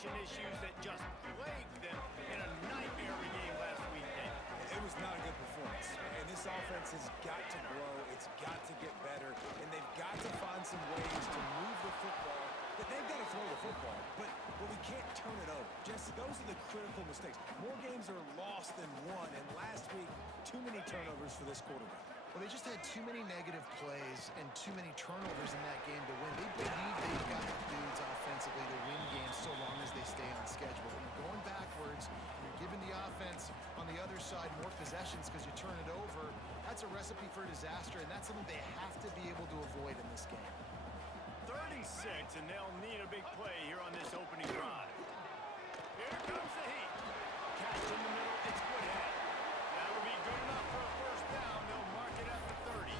connection issues that just plagued them in a nightmare game last weekend. It was not a good performance, and this offense has got to grow, it's got to get better, and they've got to find some ways to move the football. They've got to throw the football, but we can't turn it over. Jesse, those are the critical mistakes. More games are lost than won, and last week, too many turnovers for this quarterback. Well, they just had too many negative plays and too many turnovers in that game to win. They believe they've got the dudes offensively to win games so long as they stay on schedule. When you're going backwards, and you're giving the offense on the other side more possessions because you turn it over, that's a recipe for disaster, and that's something they have to be able to avoid in this game. 3rd and 6, and they'll need a big play here on this opening drive. Here comes the heat. Catch in the middle, it's good ahead. That'll be good enough for a first down. They'll mark it at the 30.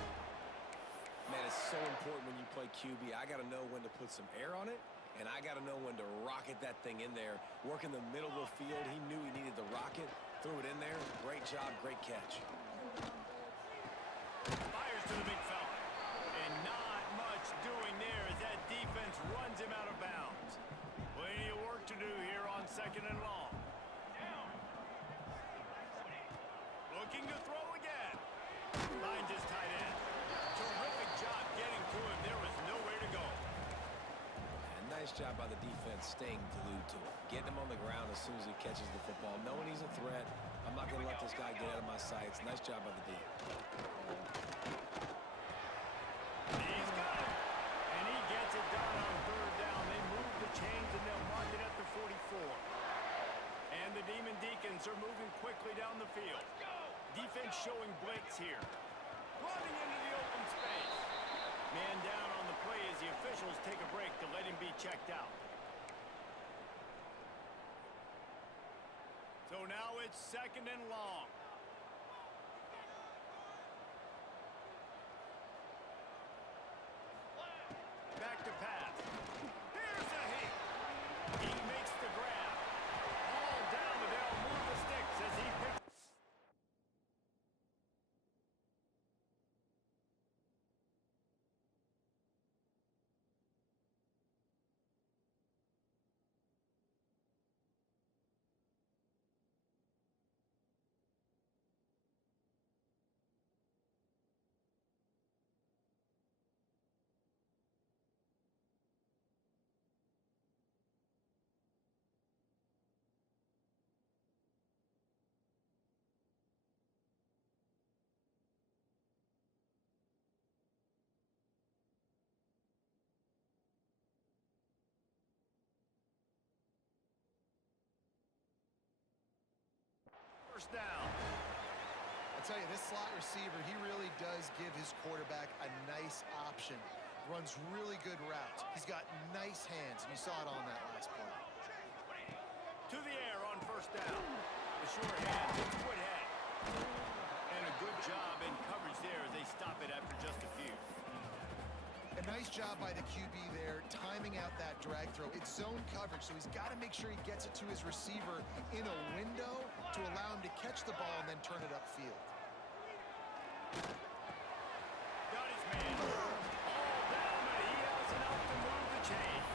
Man, it's so important when you play QB. I got to know when to put some air on it, and I got to know when to rocket that thing in there. Work in the middle of the field. He knew he needed the rocket. Threw it in there. Great job, great catch. Fires to the big fella. And not much doing there as that defense runs him out of bounds. Plenty of work to do here on 2nd and long. Looking to throw again. Finds his tight end. Terrific job getting to him. There was nowhere to go. And nice job by the defense staying glued to him. Getting him on the ground as soon as he catches the football. Knowing he's a threat. I'm not going to let this guy get out of my sights. Nice job by the D. He's got it. And he gets it done on 3rd down. They move the chains and they'll mark it at the 44. And the Demon Deacons are moving quickly down the field. Defense showing blitz here. Running into the open space. Man down on the play as the officials take a break to let him be checked out. So now it's 2nd and long. Back to pass. Here's the hit. He makes the grab. All down, but they'll move the sticks as he picks. First down. I tell you, this slot receiver, he really does give his quarterback a nice option. Runs really good routes. He's got nice hands, and you saw it on that last play. To the air on 1st down. The short hand, it's Woodhead. And a good job in coverage there as they stop it after just a few. A nice job by the QB there, timing out that drag throw. It's zone coverage, so he's got to make sure he gets it to his receiver in a window to allow him to catch the ball and then turn it upfield. Got his man. All down, but he has enough to move the chains.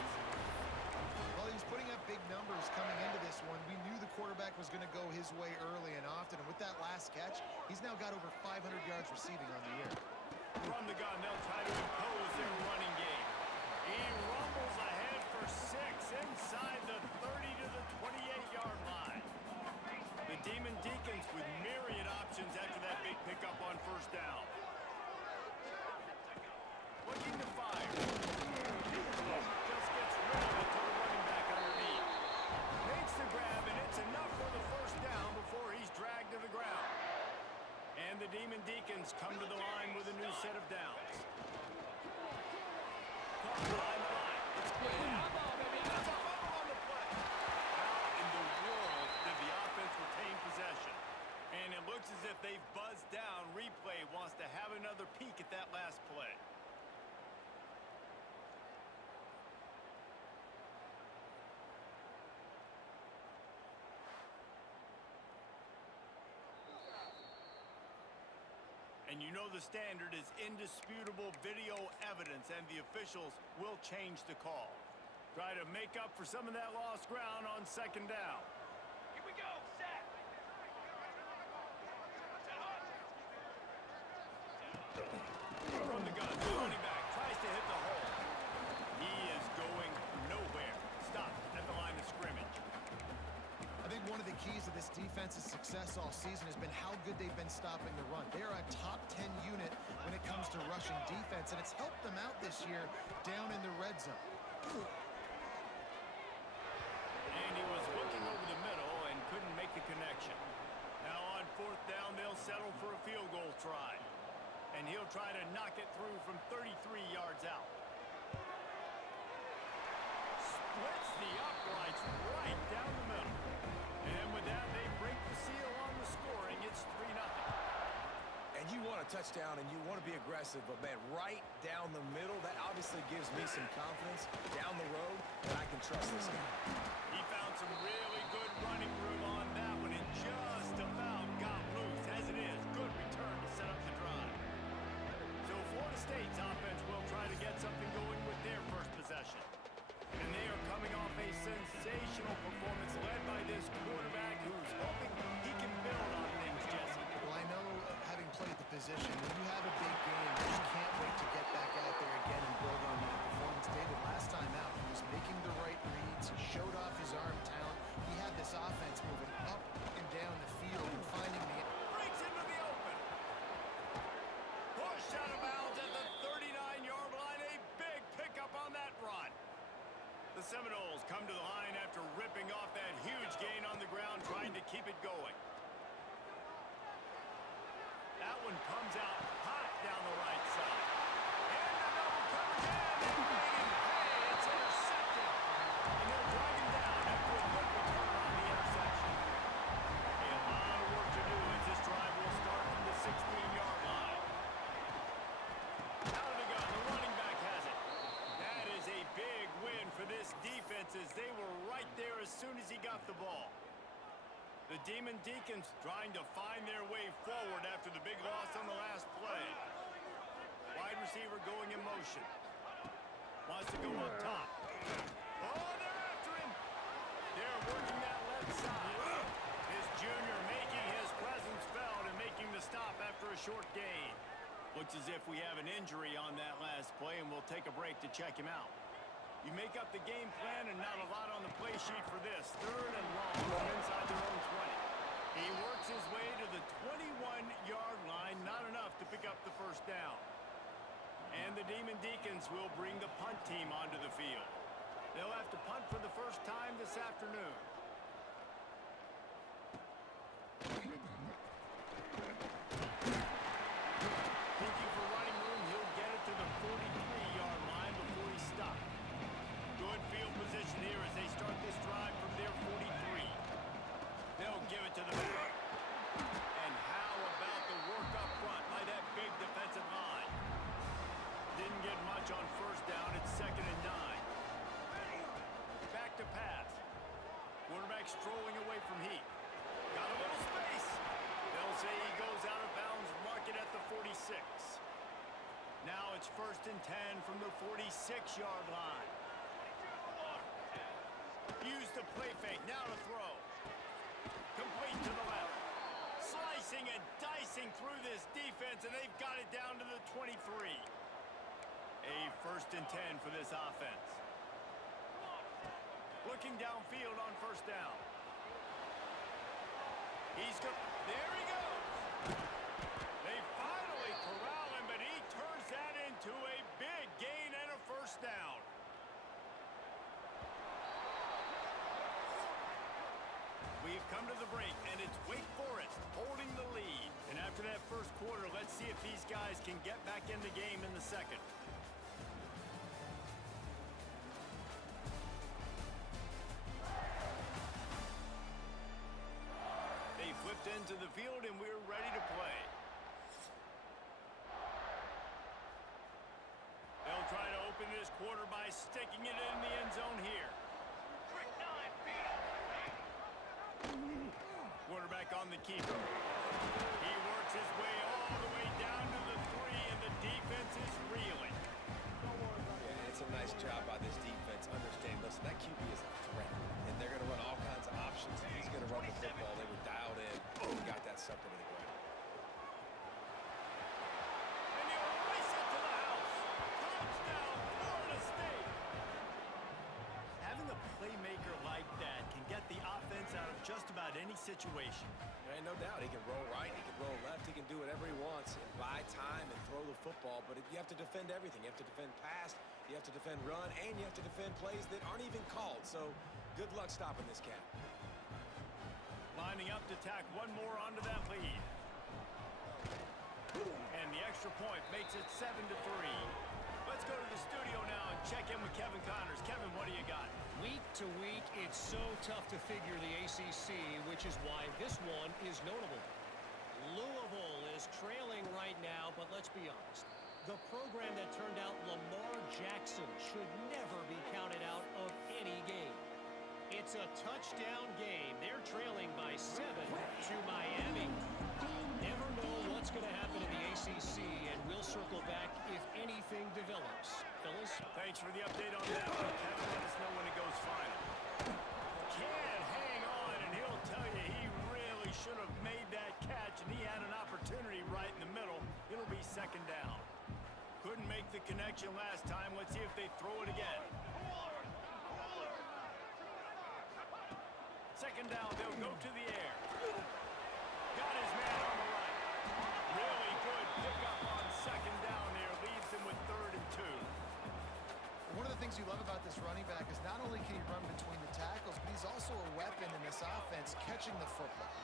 Well, he was putting up big numbers coming into this one. We knew the quarterback was going to go his way early and often, and with that last catch, he's now got over 500 yards receiving on the year. From the gun, they'll try to impose their running game. He rumbles ahead for 6 inside the 30 to the 28-yard line. The Demon Deacons with myriad options after that big pickup on 1st down. Looking to fire. Just gets rid of it to the running back underneath. Makes the grab, and it's enough for the 1st down before he's dragged to the ground. And the Demon Deacons come to the line with a new set of downs. Caught behind the line. It's good. That's a fumble on the play. How in the world did the offense retain possession? And it looks as if they've buzzed down. Replay wants to have another peek at that last play. And you know the standard is indisputable video evidence, and the officials will change the call. Try to make up for some of that lost ground on second down. Here we go, set. From the gun, the running back tries to hit the hole. He is going nowhere. Stop at the line of scrimmage. I think one of the keys to this defense's success all season has been how good they've been stopping the run. They are a top 10 unit when it comes to rushing defense, and it's helped them out this year down in the red zone. And he was looking over the middle and couldn't make the connection. Now on fourth down, they'll settle for a field goal try. And he'll try to knock it through from 33 yards out. Splits the uprights right down the middle. And with that, they break the seal on the scoring. It's 3-0. And you want a touchdown and you want to be aggressive, but man, right down the middle, that obviously gives me some confidence down the road that I can trust this guy. He found some really good running room on that one and just about got loose. As it is, good return to set up the drive. So Florida State's offense will try to get something going with their first possession. And they are coming off a sensational performance led by this quarterback who's hoping he can build on things, Jesse. Well, I know, having played the position, when you have a big game, you just can't wait to get back out there again and build on that performance. David, last time out, he was making the right reads. He showed off his arm talent. He had this offense moving up and down the field and finding the... Breaks into the open. Pushed out of bounds at the 39-yard line. A big pickup on that run. The Seminoles come to the line after ripping off that huge gain on the ground, trying to keep it going. That one comes out hot down the right side. And the double coverage in, and made him pay. It's intercepted. And they'll drag him down after a good return on the interception. A lot of work to do as this drive will start from the 16-yard line. Out of the gun, the running back has it. That is a big win for this defense as they were right there as soon as he got the ball. The Demon Deacons trying to find their way forward after the big loss on the last play. Wide receiver going in motion. Wants to go up top. Oh, they're after him. They're working that left side. This junior making his presence felt and making the stop after a short gain. Looks as if we have an injury on that last play, and we'll take a break to check him out. You make up the game plan and not a lot on the play sheet for this. Third and long from inside their own 20. He works his way to the 21-yard line, not enough to pick up the first down. And the Demon Deacons will bring the punt team onto the field. They'll have to punt for the first time this afternoon. Looking for running room, he'll get it to the 43-yard line before he stops. Good field position here as they start this drive from their 43. They'll give it to the back. And how about the work up front by that big defensive line? Didn't get much on first down. It's 2nd and 9. Back to pass. Quarterback strolling away from Heat. Got a little space. They'll say he goes out of bounds, mark it at the 46. Now it's 1st and 10 from the 46-yard line. Use the play fake, now to throw. Complete to the left. Slicing and dicing through this defense, and they've got it down to the 23. A 1st and 10 for this offense. Looking downfield on first down. He's good. There he goes. They finally corral him, but he turns that into a big gain and a first down. We've come to the break, and it's Wake Forest holding the lead. And after that first quarter, let's see if these guys can get back in the game in the second. They flipped into the field, and we're ready to play. They'll try to open this quarter by sticking it in the end zone here. Quarterback on the keeper. He works his way all the way down to the 3, and the defense is reeling. And it's a nice job by this defense understanding, listen, any situation. There ain't no doubt. He can roll right, he can roll left, he can do whatever he wants and buy time and throw the football. But you have to defend everything. You have to defend pass, you have to defend run, and you have to defend plays that aren't even called. So good luck stopping this cat. Lining up to tack one more onto that lead. And the extra point makes it 7-3. Let's go to the studio now and check in with Kevin Connors. Kevin, what do you got? Week to week, it's so tough to figure the ACC, which is why this one is notable. Louisville is trailing right now, but let's be honest. The program that turned out Lamar Jackson should never be counted out of any game. It's a touchdown game. They're trailing by 7 to Miami. Never know what's going to happen in the ACC, and we'll circle back if anything develops. Fellas? Thanks for the update on that one, Kevin. Let us know when it goes final. Can't hang on, and he'll tell you he really should have made that catch, and he had an opportunity right in the middle. It'll be second down. Couldn't make the connection last time. Let's see if they throw it again. Second down, they'll go to the air. Got his man on the right. Really good pickup on second down there. Leaves him with 3rd and 2. One of the things you love about this running back is not only can he run between the tackles, but he's also a weapon in this offense catching the football.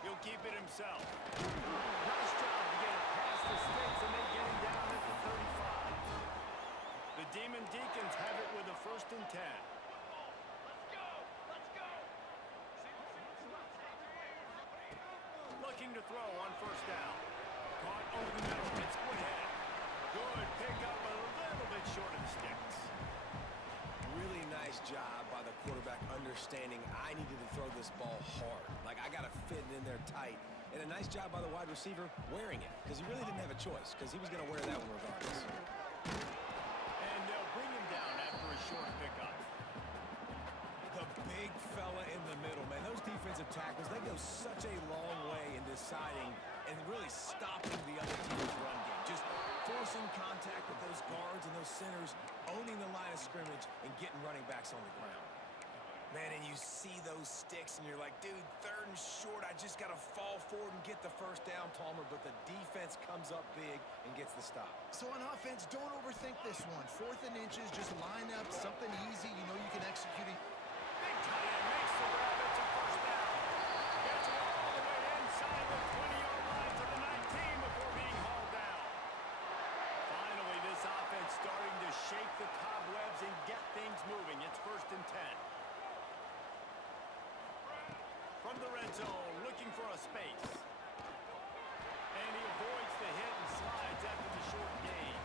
He'll keep it himself. Nice job to get it past the sticks, and they get him down at the 35. The Demon Deacons have it with a 1st and 10. Looking to throw on 1st down. Caught over the middle. It's split head. Good pickup, but a little bit short of the sticks. Really nice job by the quarterback understanding I needed to throw this ball hard. Like, I got to fit it in there tight. And a nice job by the wide receiver wearing it, because he really didn't have a choice, because he was going to wear that one regardless. And they'll bring him down after a short pickup. The big fella in the middle, man. Those defensive tackles, they go such a long way in deciding and really stopping the other team's run game. Just forcing contact with those guards and those centers, owning the line of scrimmage, and getting running backs on the ground. Man, and you see those sticks, and you're like, dude, 3rd and short, I just got to fall forward and get the 1st down, Palmer, but the defense comes up big and gets the stop. So on offense, don't overthink this one. 4th and inches, just line up, something easy you know you can execute it. Big tight end makes the grab. It's a 1st down. Gets it all the way inside the 20-yard line to the 19 before being hauled down. Finally, this offense starting to shake the cobwebs and get things moving. It's 1st and 10. From the red zone, looking for a space. And he avoids the hit and slides after the short gain.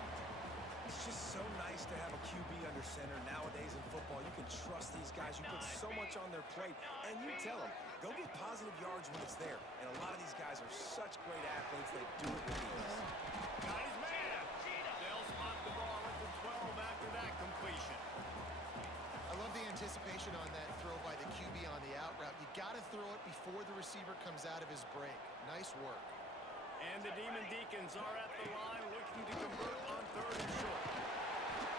It's just so nice to have a QB under center. Nowadays in football, you can trust these guys. You put so much on their plate, and you tell them, go get positive yards when it's there. And a lot of these guys are such great athletes, they do it with ease. Got his man. They'll spot the ball at the 12 after that completion. I love the anticipation on that throw by the QB on the out route. You got to throw it before the receiver comes out of his break. Nice work. And the Demon Deacons are at the line looking to convert on 3rd and short.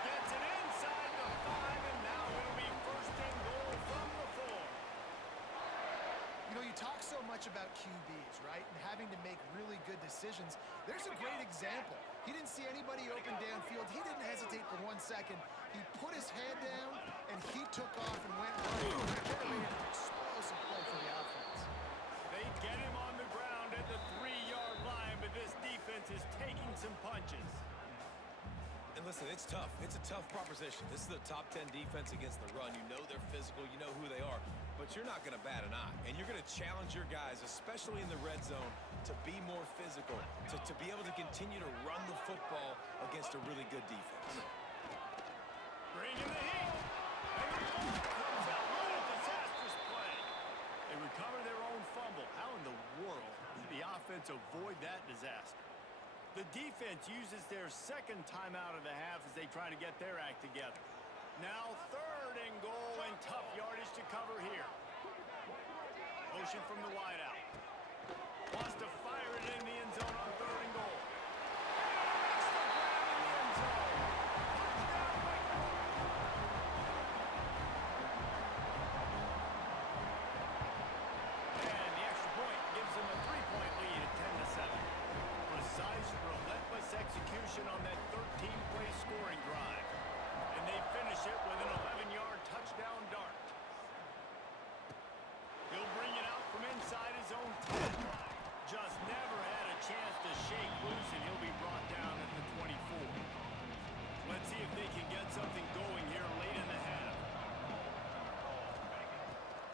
Gets it inside the 5, and now it'll be 1st and goal from the 4. You know, you talk so much about QBs, right? And having to make really good decisions. There's a great example. He didn't see anybody open downfield. He didn't hesitate for 1 second. He put his head down, and he took off and went right. Generated an explosive play for the offense. They get him on the ground at the 3-yard line, but this defense is taking some punches. And listen, it's tough. It's a tough proposition. This is the top 10 defense against the run. You know they're physical. You know who they are. But you're not going to bat an eye. And you're going to challenge your guys, especially in the red zone, to be more physical, to be able to continue to run the football against a really good defense. Bring in the heat. And the ball comes out. What a disastrous play. They recover their own fumble. How in the world did the offense avoid that disaster? The defense uses their 2nd timeout of the half as they try to get their act together. Now 3rd and goal, and tough yardage to cover here. Motion from the wideout. Wants to fire it in the end zone on 3rd and goal. Makes the grab in the end zone. Touchdown, Wake Forest. And if they can get something going here late in the half.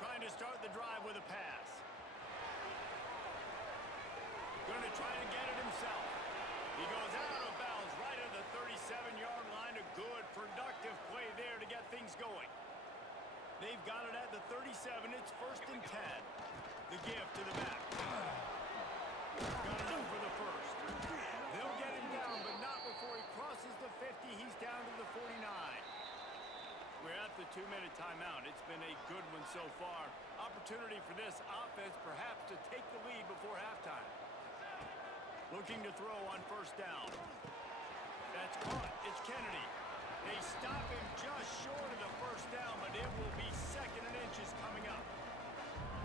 Trying to start the drive with a pass. Going to try to get it himself. He goes out of bounds right at the 37-yard line. A good, productive play there to get things going. They've got it at the 37. It's 1st and 10. The give to the back. Got enough for the first. They'll get him down, but not before he crosses the 50. He's down to the 49. We're at the 2-minute timeout. It's been a good one so far. Opportunity for this offense perhaps to take the lead before halftime. Looking to throw on 1st down. That's caught. It's Kennedy. They stop him just short of the 1st down, but it will be 2nd and inches coming up.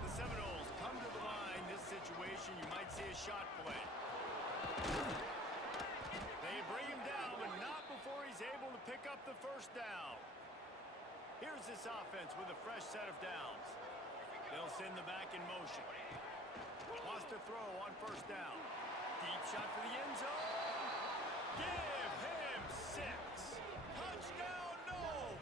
The Seminoles come to the line. This situation, you might see a shot play. They bring him down, but not before he's able to pick up the 1st down. Here's this offense with a fresh set of downs. They'll send the back in motion. Wants to throw on 1st down. Deep shot for the end zone. Give him 6. Touchdown, no!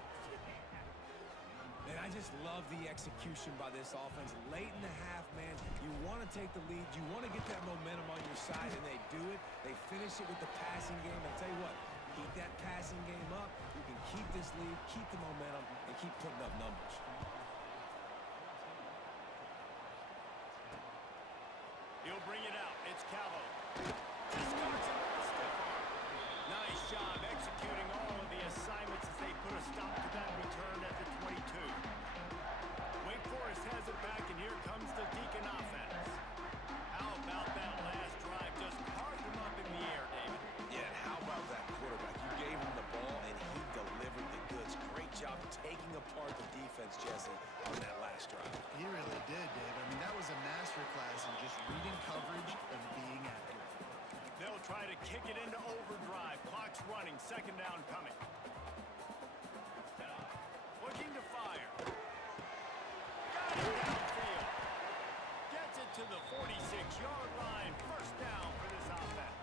And I just love the execution by this offense. Late in the half, man, you want to take the lead. You want to get that momentum on your side, and they do it. They finish it with the passing game. I'll tell you what, keep that passing game up. You can keep this lead, keep the momentum, and keep putting up numbers. He'll bring it out. It's Callow. Discards him with a stiff arm. Nice job executing all of the assignments as they put a stop to that return at the 22. Wake Forest has it back, and here comes the Deacon offense. How about that last drive? Just carved him up in the air, David. Yeah, and how about that quarterback? You gave him the ball, and he delivered the goods. Great job taking apart the defense, Jesse, on that last drive. He really did, Dave. I mean, that was a masterclass in just reading coverage and being accurate. They'll try to kick it into overdrive. Clock's running. 2nd down coming. Looking to fire. Got it downfield. Gets it to the 46-yard line. 1st down for this offense.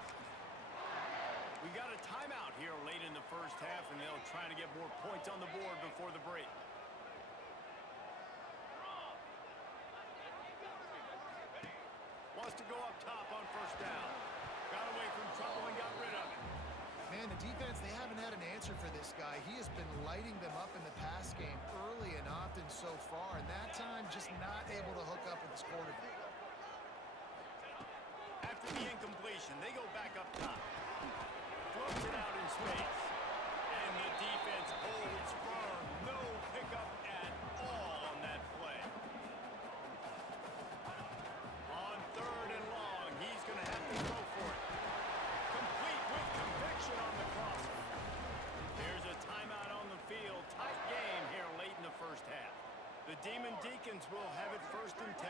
We got a timeout here late in the 1st half, and they'll try to get more points on the board before the break. Wants to go up top on 1st down. Got away from trouble and got rid of it. Man, the defense, they haven't had an answer for this guy. He has been lighting them up in the pass game early and often so far, and that time just not able to hook up with his quarterback. After the incompletion, they go back up top. Floats it out in space. And the defense holds firm. No pickup at all on that play. On 3rd and long, he's going to have to go for it. Complete with conviction on the crosser. Here's a timeout on the field. Tight game here late in the 1st half. The Demon Deacons will have it 1st and 10.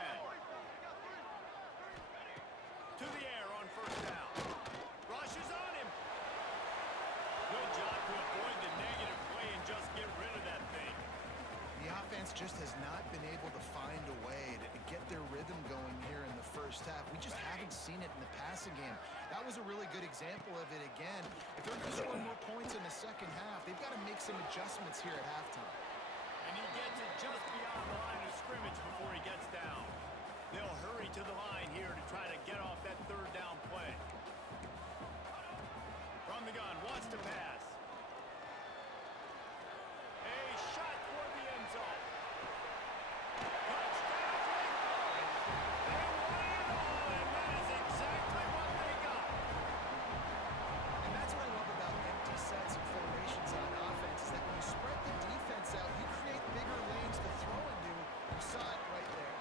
To the air on 1st down. Rushes on him. Good job to avoid the negative play and just get rid of that thing. The offense just has not been able to find a way to get their rhythm going here in the 1st half. We just haven't seen it in the passing game. That was a really good example of it again. If they're going to score more points in the 2nd half, they've got to make some adjustments here at halftime. And he gets it just beyond the line of scrimmage before he gets down. They'll hurry to the line here to try to get off that 3rd down play. From the gun, wants to pass. A shot toward the end zone. Touchdown, Wake Forest. They won it all, and that is exactly what they got. And that's what I love about empty sets and formations on offense, is that when you spread the defense out, you create bigger lanes to throw into. You saw it right there.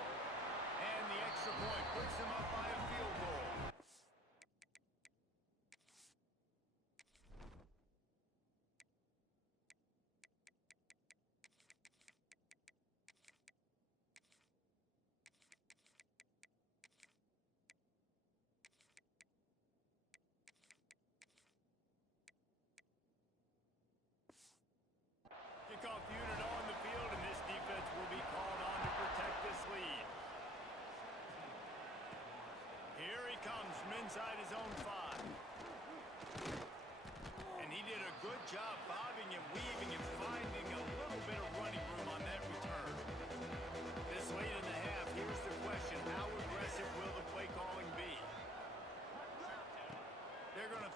And the extra point puts them up by a field goal.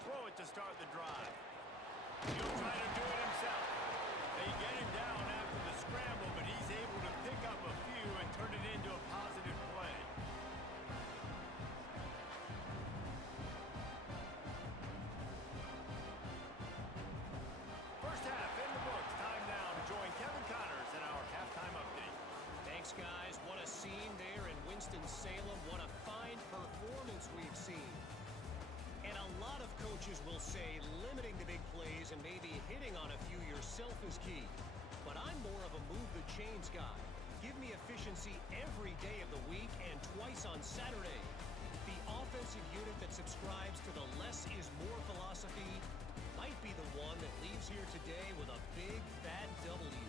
throw it to start the drive. He'll try to do it himself. They get him down after the scramble, but he's able to pick up a few and turn it into a positive play. First half in the books. Time now to join Kevin Connors in our halftime update. Thanks, guys. What a scene there in Winston-Salem. What a fine performance we've seen. And a lot of coaches will say limiting the big plays and maybe hitting on a few yourself is key. But I'm more of a move-the-chains guy. Give me efficiency every day of the week and twice on Saturday. The offensive unit that subscribes to the less is more philosophy might be the one that leaves here today with a big, fat W.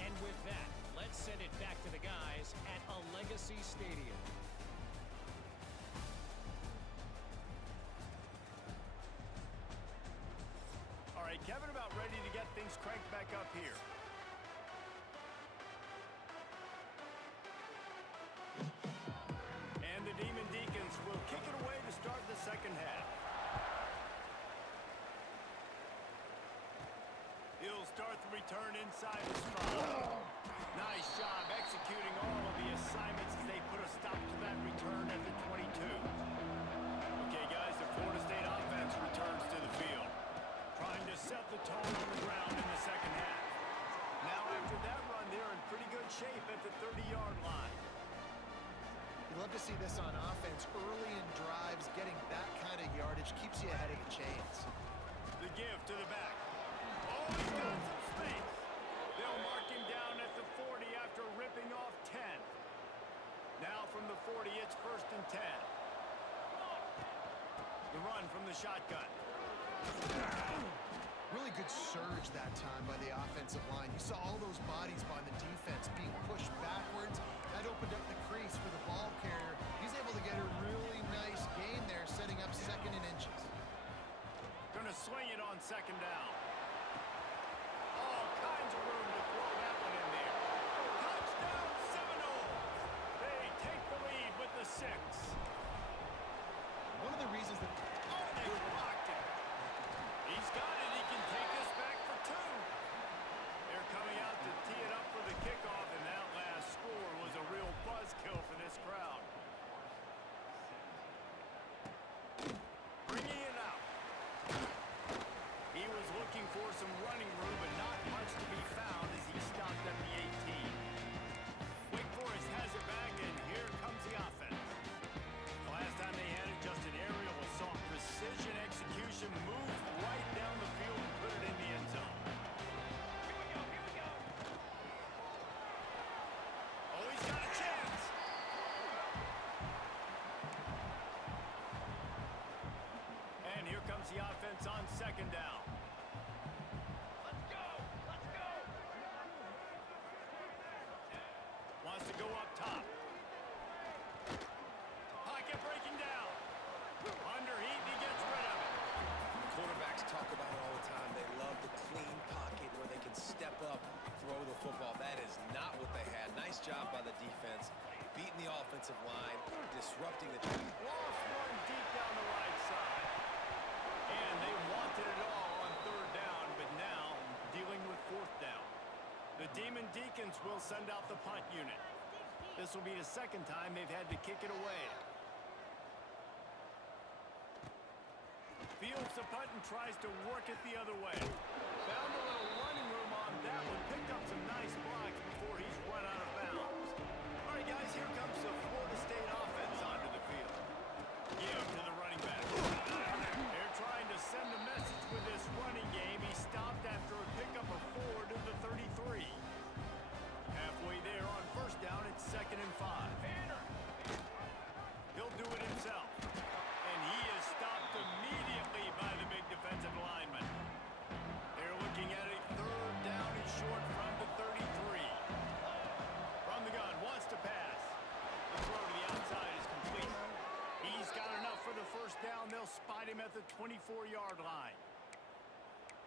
And with that, let's send it back to the guys at a Legacy Stadium. All right, Kevin, about ready to get things cranked back up here. And the Demon Deacons will kick it away to start the second half. He'll start the return inside the spot. Nice job executing all of the assignments as they put a stop to that return at the 22. Okay, guys, the Florida State offense returns to the field, trying to set the tone on the ground in the second half. Now, after that run, they're in pretty good shape at the 30-yard line. You love to see this on offense. Early in drives, getting that kind of yardage keeps you ahead of the chains. The give to the back. Oh, he's got some space. They'll mark him down at the 40 after ripping off 10. Now from the 40, it's 1st and 10. The run from the shotgun. Really good surge that time by the offensive line. You saw all those bodies by the defense being pushed backwards. That opened up the crease for the ball carrier. He's able to get a really nice gain there, setting up 2nd and inches. Gonna swing it on 2nd down. All kinds of room to throw that one in there. Touchdown Seminoles! They take the lead with the 6. One of the reasons that... Oh, they blocked it. He's got it. He can take us back for 2. They're coming out to tee it up for the kickoff, and that last score was a real buzzkill for this crowd. Bringing it out. He was looking for some running room, but not much to be found as he stopped at the 18. Wake Forest has it back, and here comes the offense. Last time they had it, just an aerial assault. Precision execution, moved right down the field and put it in the end zone. Here we go, here we go. Oh, he's got a chance. And here comes the offense on 2nd down. Let's go, let's go. Wants to go up top. Pocket breaking down. Underheat, he gets rid of it. Quarterbacks talk about it all the time. They love the clean pocket where they can step up, throw the football. That is not what they had. Nice job by the defense, beating the offensive line, disrupting the... Lost one deep down the right side. And they wanted it all on 3rd down, but now dealing with 4th down. The Demon Deacons will send out the punt unit. This will be the 2nd time they've had to kick it away. Fields the punt and tries to work it the other way. Found a little running room on that one. Picked up some nice blocks before he's run out of bounds. All right, guys, here comes the Florida State offense onto the field. Give to the running back. They're trying to send a message with this running game. He stopped after a pickup of 4 to the 33. Halfway there on 1st down, it's 2nd and 5. He'll do it himself. And he is stopped immediately by the big defensive lineman. They're looking at a 3rd down and short from the 33. From the gun, wants to pass. The throw to the outside is complete. He's got enough for the 1st down. They'll spot him at the 24-yard line.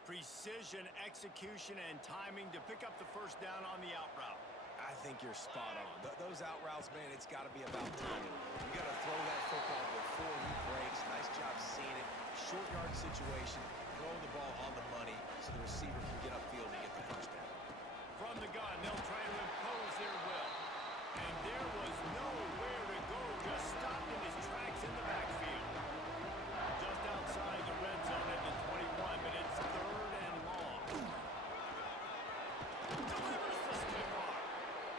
Precision, execution, and timing to pick up the 1st down on the out route. I think you're spot on. Those out routes, man, it's got to be about timing. You got to throw that football before he breaks. Nice job seeing it. Shorten yard situation, throwing the ball on the money so the receiver can get upfield and get the first down. From the gun, they'll try to impose their will. And there was nowhere to go, just stopped in his tracks in the backfield. Just outside the red zone at the 21, but it's 3rd and long. Delivers the stiff arm.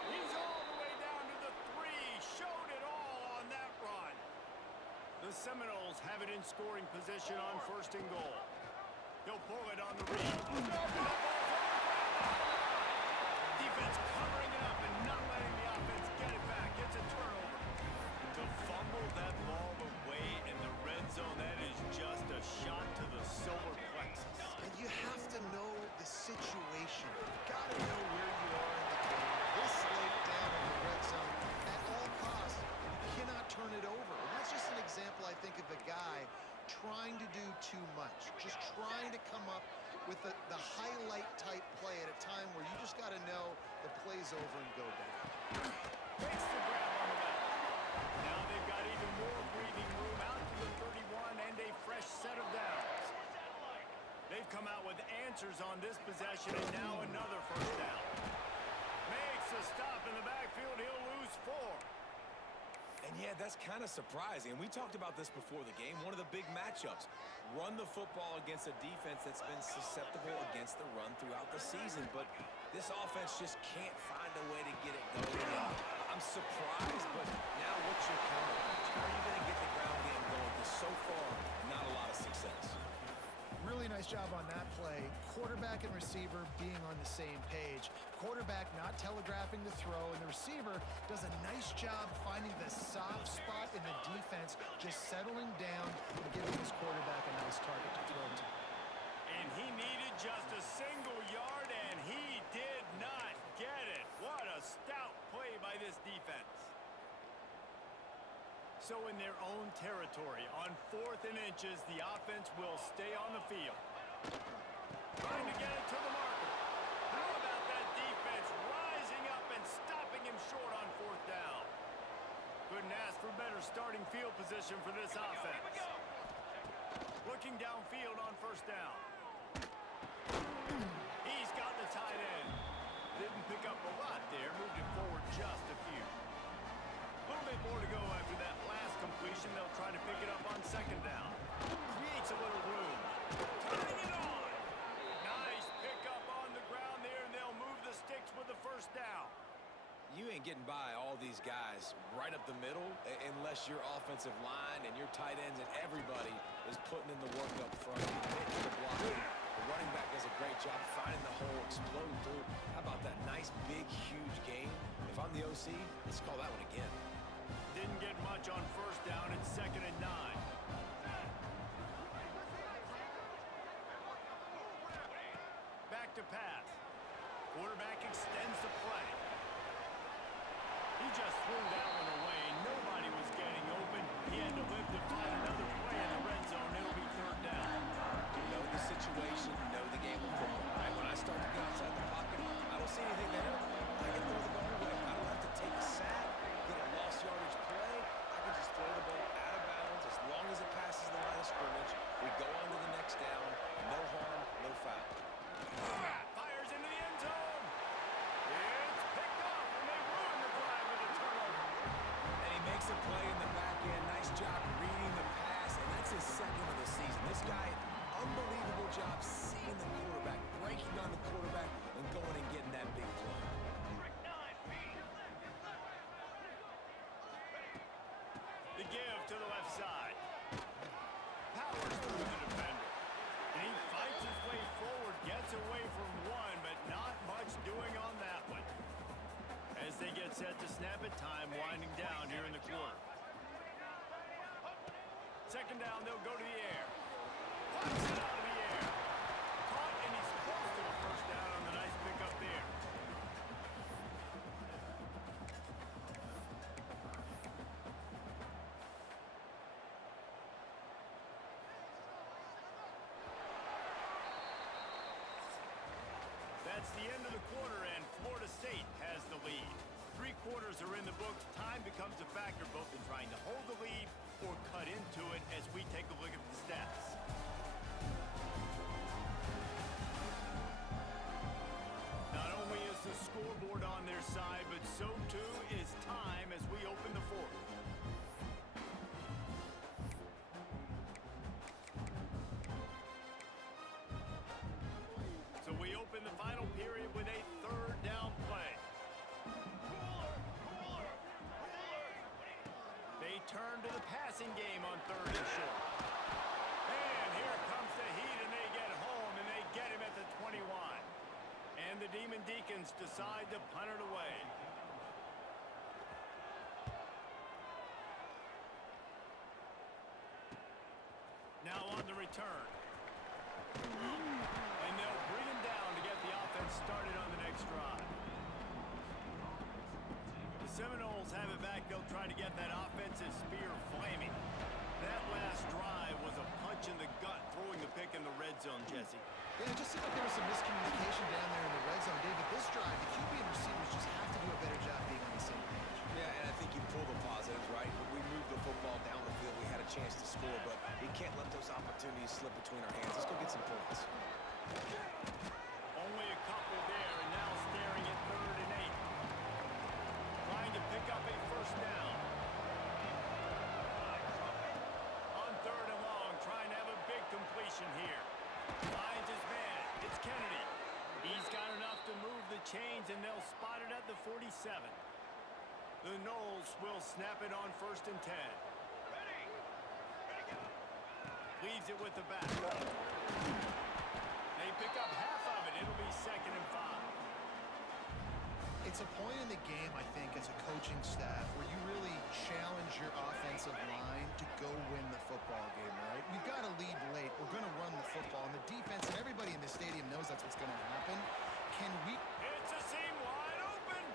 He's all the way down to the 3. Showed it all on that run. The Seminoles have it in scoring position on 1st and goal. He'll pull it on the read. Defense covering it up and not letting the offense get it back. It's a turnover. To fumble that ball away in the red zone, that is just a shot to the solar plexus. And you have to know the situation. You've got to know where you are in the game. This late down in the red zone, at all costs, you cannot turn it over. And that's just an example, I think, of a guy trying to do too much. Just trying to come up with the highlight type play at a time where you just got to know the play's over and go down. Makes the grab on the back. Now they've got even more breathing room out to the 31 and a fresh set of downs. They've come out with answers on this possession and now another first down. Makes a stop in the backfield. He'll lose 4. And yeah, that's kind of surprising. And we talked about this before the game. One of the big matchups. Run the football against a defense that's been susceptible against the run throughout the season. But this offense just can't find a way to get it going. I'm surprised, but now what's your counter? How are you going to get the ground game going? Because so far, not a lot of success. Really nice job on that play. Quarterback and receiver being on the same page. Quarterback not telegraphing the throw, and the receiver does a nice job finding the soft spot in the defense, just settling down and giving his quarterback a nice target to throw to. And he needed just a single yard, and he did not get it. What a stout play by this defense. So in their own territory, on 4th and inches, the offense will stay on the field. Trying to get it to the marker. How about that defense rising up and stopping him short on 4th down? Couldn't ask for better starting field position for this offense. Looking downfield on 1st down. He's got the tight end. Didn't pick up a lot there, moved it forward just a few. A little bit more to go after that last completion. They'll try to pick it up on 2nd down. Creates a little room. Turning it on. Nice pickup on the ground there, and they'll move the sticks with the 1st down. You ain't getting by all these guys right up the middle unless your offensive line and your tight ends and everybody is putting in the work up front, committing to blocking. The running back does a great job finding the hole, exploding through. How about that nice, big, huge game? If I'm the OC, let's call that one again. Didn't get much on 1st down. It's 2nd and 9. Back to pass. Quarterback extends the play. He just threw that one away. Nobody was getting open. He had to live to find another play in the red zone. It'll be 3rd down. Know the situation, know the game of football. Right? When I start to get outside the pocket, I don't see anything there. I can throw the ball away. I don't have to take a sack, get a lost yardage play. I can just throw the ball out of bounds as long as it passes the line of scrimmage. We go on to the next down. No harm, no foul. Fires into the end zone. It's picked off, and they ruin the drive with a turnover. And he makes a play in the back end. Nice job reading the pass, and that's his 2nd of the season. This guy, unbelievable job seeing the quarterback, breaking on the quarterback, and going and getting that big play. The give to the left side. Powers through the defender. And he fights his way forward, gets away from one, but not much doing on that one. As they get set to snap it, time winding down here in the quarter. 2nd down, they'll go to the air. Pops it out of the air. Caught, and he's close to the 1st down on the nice pickup there. That's the end of the quarter, and Florida State has the lead. 3 quarters are in the books. Time becomes a factor both in trying to hold the lead or cut into it as we take a look at the stats. to the passing game on 3rd and short. And here comes the heat, and they get home, and they get him at the 21. And the Demon Deacons decide to punt it away. Now on the return. And they'll bring him down to get the offense started on the next drive. The Seminoles have it back. They'll try to get that offensive spear flaming. That last drive was a punch in the gut, throwing the pick in the red zone, Jesse. Yeah, it just seemed like there was some miscommunication down there in the red zone. David, this drive, the QB and receivers just have to do a better job being on the same page. Yeah, and I think you pull the positives, right? We moved the football down the field. We had a chance to score, but we can't let those opportunities slip between our hands. Let's go get some points. Only a couple there, and now staring at 3rd and 8. Trying to pick up a first down. On 3rd and long, trying to have a big completion here. Finds his man. It's Kennedy. He's got enough to move the chains, and they'll spot it at the 47. The Noles will snap it on 1st and 10. Leaves it with the back. They pick up half of it. It'll be 2nd and 5. It's a point in the game, I think, as a coaching staff where you really challenge your offensive line to go win the football game, right? We've got to lead late. We're going to run the football. And the defense and everybody in the stadium knows that's what's going to happen. Can we... It's a seam wide open.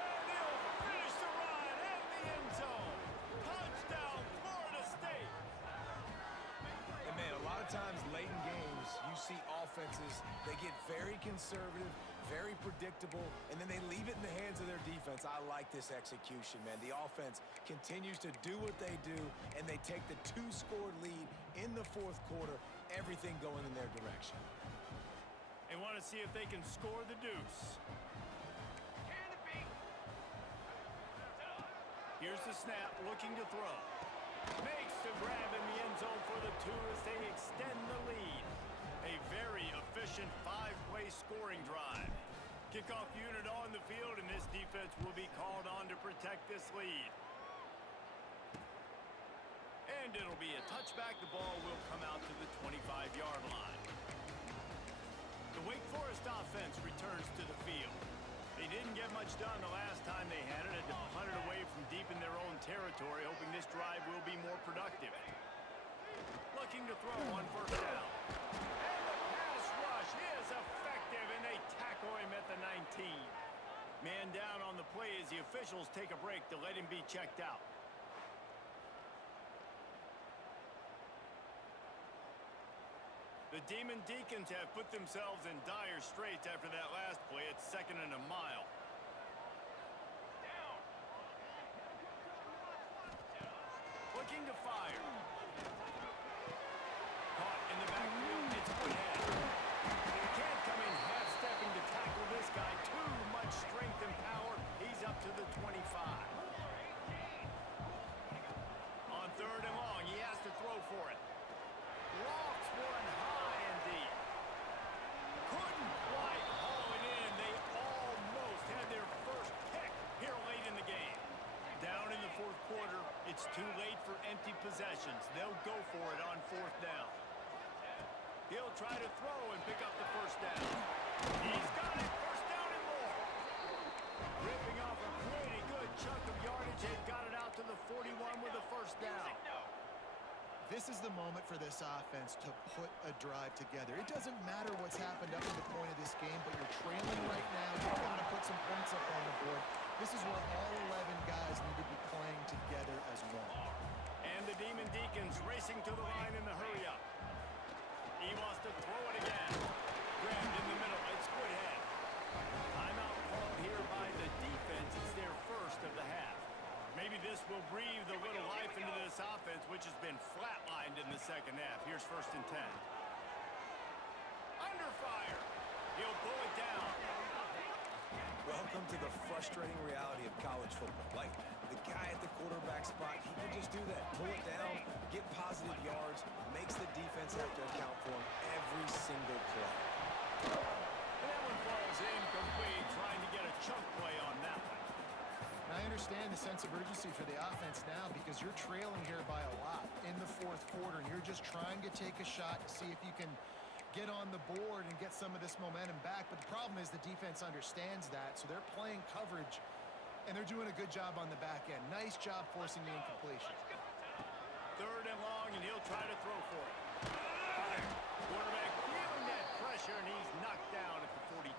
And he'll finish the run in the end zone. Touchdown, Florida State. And, man, a lot of times late in games, you see offenses, they get very conservative, very predictable, and then they leave it in the hands of their defense. I like this execution, man. The offense continues to do what they do, and they take the 2-score lead in the 4th quarter, everything going in their direction. They want to see if they can score the deuce. Here's the snap, looking to throw. Makes the grab in the end zone for the 2 as they extend the lead. A very efficient 5-play scoring drive. Kickoff unit on the field, and this defense will be called on to protect this lead. And it'll be a touchback. The ball will come out to the 25-yard line. The Wake Forest offense returns to the field. They didn't get much done the last time they had it. Had to punt it away from deep in their own territory, hoping this drive will be more productive. Looking to throw on 1st down. And the pass rush is effective, and they tackle him at the 19. Man down on the play as the officials take a break to let him be checked out. The Demon Deacons have put themselves in dire straits after that last play. It's 2nd and a mile. Looking to fire. Caught in the backfield. It's Woodhead. He can't come in half-stepping to tackle this guy. Too much strength and power. He's up to the 25. On 3rd and long, he has to throw for it. Lofts one high and deep. Couldn't quite haul it in. They almost had their first pick here late in the game. Down in the 4th quarter, it's too late for empty possessions. They'll go for it on 4th down. He'll try to throw and pick up the 1st down. He's got it. 1st down and more. Ripping off a pretty good chunk of yardage and got it out to the 41 with the 1st down. This is the moment for this offense to put a drive together. It doesn't matter what's happened up to the point of this game, but you're trailing right now. You've got to put some points up on the board. This is where all 11 guys need to be playing together as one. And the Demon Deacons racing to the line in the hurry-up. He wants to throw it again. Grabbed in the middle. It's Woodhead. Timeout called here by the defense. It's their first of the half. Maybe this will breathe a little life into this offense, which has been flatlined in the 2nd half. Here's 1st and 10. Under fire. He'll pull it down. Welcome to the frustrating reality of college football. Like, the guy at the quarterback spot, he can just do that. Pull it down, get positive yards, makes the defense have to account for him every single play. And that one falls incomplete, trying to get a chunk play on that one. And I understand the sense of urgency for the offense now because you're trailing here by a lot in the fourth quarter, and you're just trying to take a shot to see if you can get on the board and get some of this momentum back. But the problem is the defense understands that, so they're playing coverage, and they're doing a good job on the back end. Nice job forcing the incompletion. Third and long, and he'll try to throw for it. Quarterback feeling that pressure, and he's knocked down at the 42.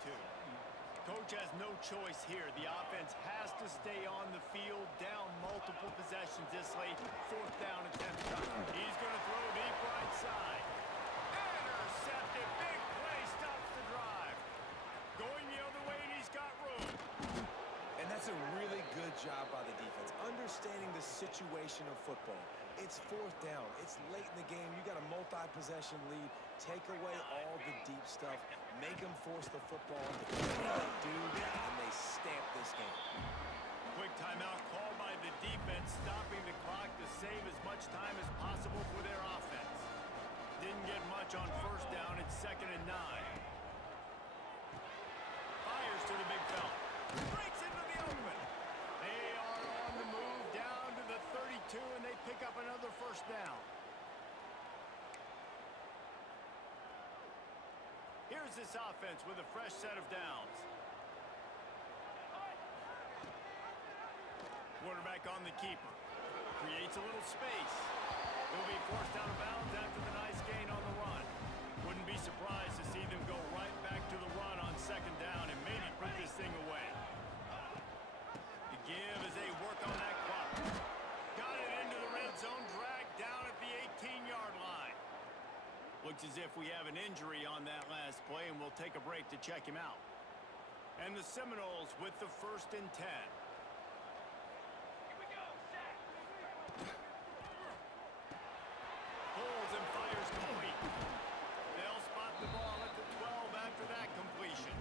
Coach has no choice here. The offense has to stay on the field, down multiple possessions this late. Fourth down attempt. He's going to throw deep right side. Intercepted. Big play stops the drive. Going the other way, and he's got room. And that's a really good job by the defense, understanding the situation of football. It's fourth down. It's late in the game. You got a multi-possession lead. Take away all the deep stuff. Make them force the football. They do, and they stamp this game. Quick timeout called by the defense, stopping the clock to save as much time as possible for their offense. Didn't get much on first down. It's 2nd and 9. Fires to the big fella. Breaks into the open. They are on the move down to the 32, and they pick up another first down. Here's this offense with a fresh set of downs. Quarterback on the keeper. Creates a little space. He'll be forced out of bounds after the nice gain on the run. Wouldn't be surprised to see them go right back to the run on 2nd down and maybe put this thing away. The give as they work on that clock. Got it into the red zone, dragged down at the 18-yard line. Looks as if we have an injury on that last play, and we'll take a break to check him out. And the Seminoles with the 1st and 10. Pulls and fires complete. They'll spot the ball at the 12 after that completion.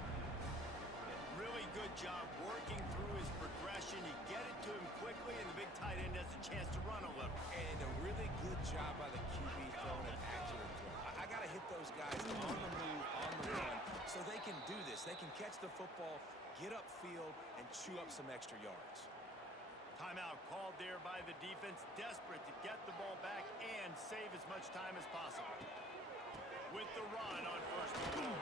Really good job working through his progression. You get it to him quickly, and the big tight end has a chance to run a little. And a really good job by the QB throwing an accurate throw. I got to hit those guys on the move, on the run, so they can do this. They can catch the football, get upfield, and chew up some extra yards. Timeout called there by the defense, desperate to get the ball back and save as much time as possible. With the run on 1st and goal.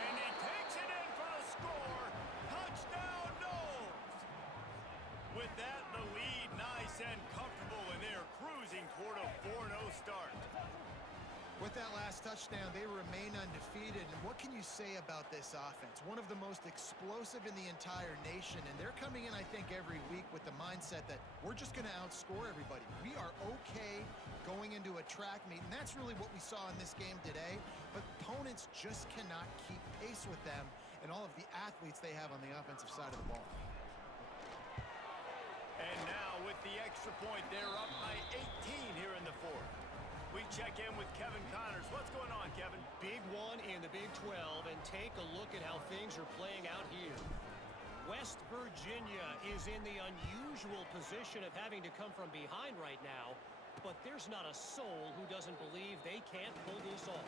And he takes it in for a score. Touchdown, Noles! With that, the lead nice and comfortable, and they're cruising toward a 4-0 start. With that last touchdown, they remain undefeated. And what can you say about this offense? One of the most explosive in the entire nation. And they're coming in, I think, every week with the mindset that we're just going to outscore everybody. We are okay going into a track meet. And that's really what we saw in this game today. But opponents just cannot keep pace with them and all of the athletes they have on the offensive side of the ball. And now with the extra point, they're up by 18 here in the 4th. We check in with Kevin Connors. What's going on, Kevin? Big one in the Big 12, and take a look at how things are playing out here. West Virginia is in the unusual position of having to come from behind right now, but there's not a soul who doesn't believe they can't pull this off.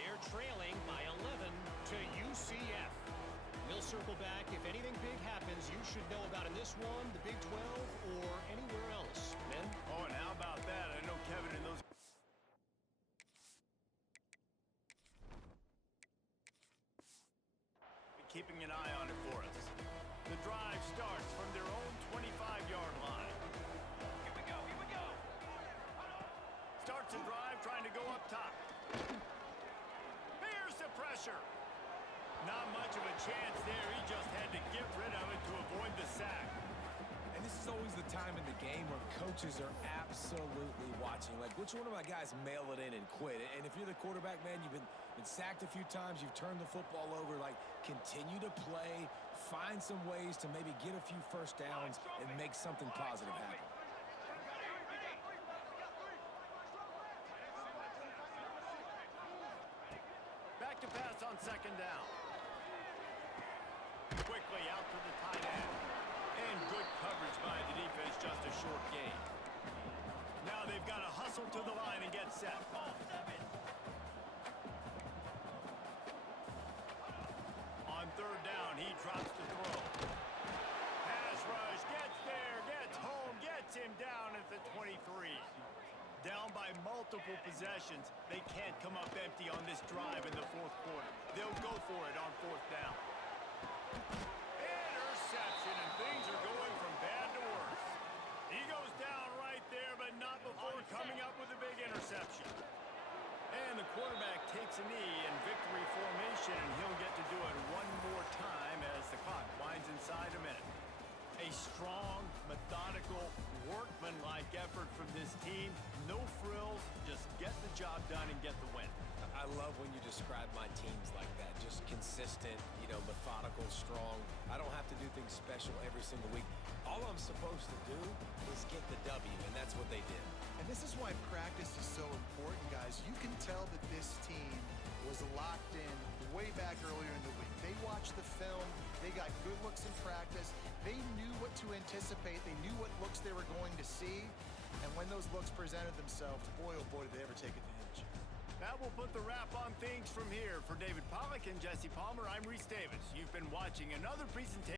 They're trailing by 11 to UCF. We'll circle back. If anything big happens, you should know about in this one, the Big 12, or anywhere else. Men? Oh, and how about that? I know Kevin and those... keeping an eye on it for us. The drive starts from their own 25-yard line. Here we go, here we go. Starts a drive trying to go up top. Here's the pressure. Not much of a chance there. He just had to get rid of it to avoid the sack. And this is always the time in the game where coaches are absolutely watching. Like, which one of my guys mail it in and quit? And if you're the quarterback, man, you've been sacked a few times, you've turned the football over. Like, continue to play, find some ways to maybe get a few first downs and make something positive happen. Back to pass on 2nd down. Quickly out to the tight end. And good coverage by the defense, just a short gain. Now they've got to hustle to the line and get set. On 3rd down, he drops the throw. Pass rush, get by multiple possessions. They can't come up empty on this drive in the fourth quarter. They'll go for it on fourth down. Interception, and things are going from bad to worse. He goes down right there, but not before coming up with a big interception. And the quarterback takes a knee in victory formation, and he'll get to do it one more time as the clock winds inside a minute. A strong, methodical, workman-like effort from this team. No frills, just get the job done and get the win. I love when you describe my teams like that. Just consistent, methodical, strong. I don't have to do things special every single week. All I'm supposed to do is get the W, and that's what they did. And this is why practice is so important, guys. You can tell that this team was locked in way back earlier in the week. They watched the film. They got good looks in practice. They knew what to anticipate. They knew what looks they were going to see. And when those looks presented themselves, boy, oh boy, did they ever take advantage. That will put the wrap on things from here. For David Pollack and Jesse Palmer, I'm Reese Davis. You've been watching another presentation.